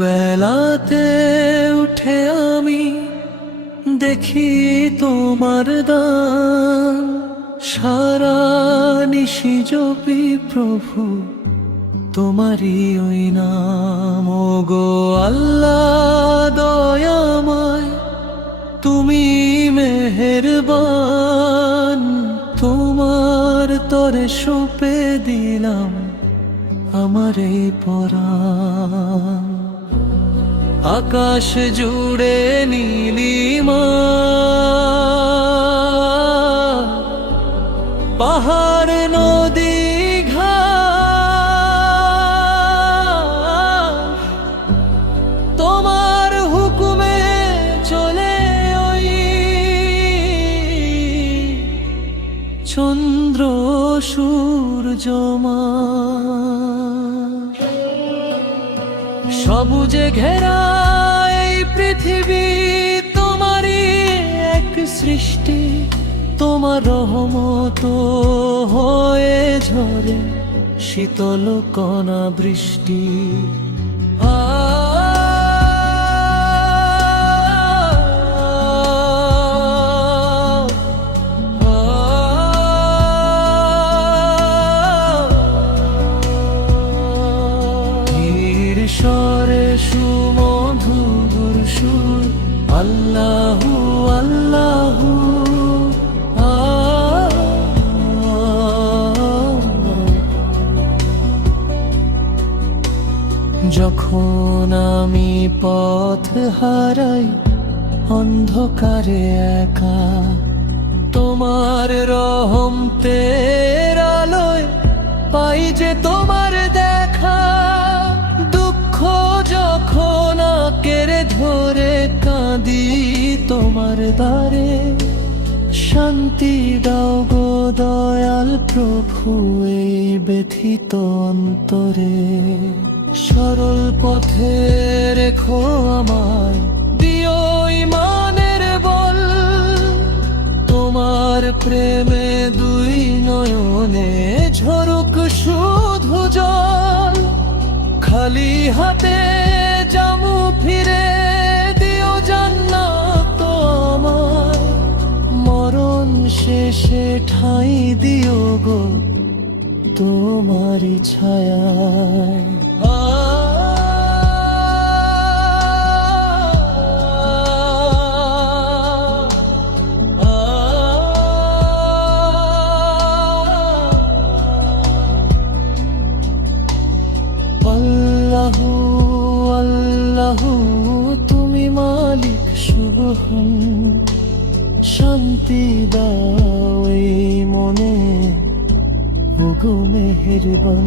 বেলাতে উঠে আমি দেখি তোমার দান, সারা নিশি জপি প্রভু তোমারই ওই নাম। ওগো আল্লাহ দয়াময়, তুমি মেহেরবান, তোমার তরে সঁপে দিলাম আমার এই পরাণ। আকাশ জুড়ে নীলিমা, পাহাড় নদী ঘাট, তোমার হুকুমে চলে ওই চন্দ্র সূর্যমা। সবুজে ঘেরা এই পৃথিবী তোমারই এক সৃষ্টি, তোমার রহমত হয়ে ঝরে শীতল কণা বৃষ্টি। স্বরে সুমধুর সুর, আল্লাহু আল্লাহু। যখন আমি পথ হারাই অন্ধকারে একা, তোমার রহমতের আলোয় পাই যে তোমার দেখা। দুঃখ যখন কেড়ে ধরে কাঁদি তোমার দ্বারে, শান্তি দাও গো দয়াল প্রভু এই ব্যথিত অন্তরে। সরল পথে রেখো আমায়, দিও ইমানের বল, তোমার প্রেমে দুই নয়নে ঝরুক শুধু জল। খালি হাতে যামু ফিরে, দিও জান্নাত আমায়, মরণ শেষে ঠাঁই দিও গো তোমারই ছায়ায়। আল্লাহু আল্লাহু, তুমি মালিক সুবহান, শান্তি দাও এই মনে ওগো মেহেরবান।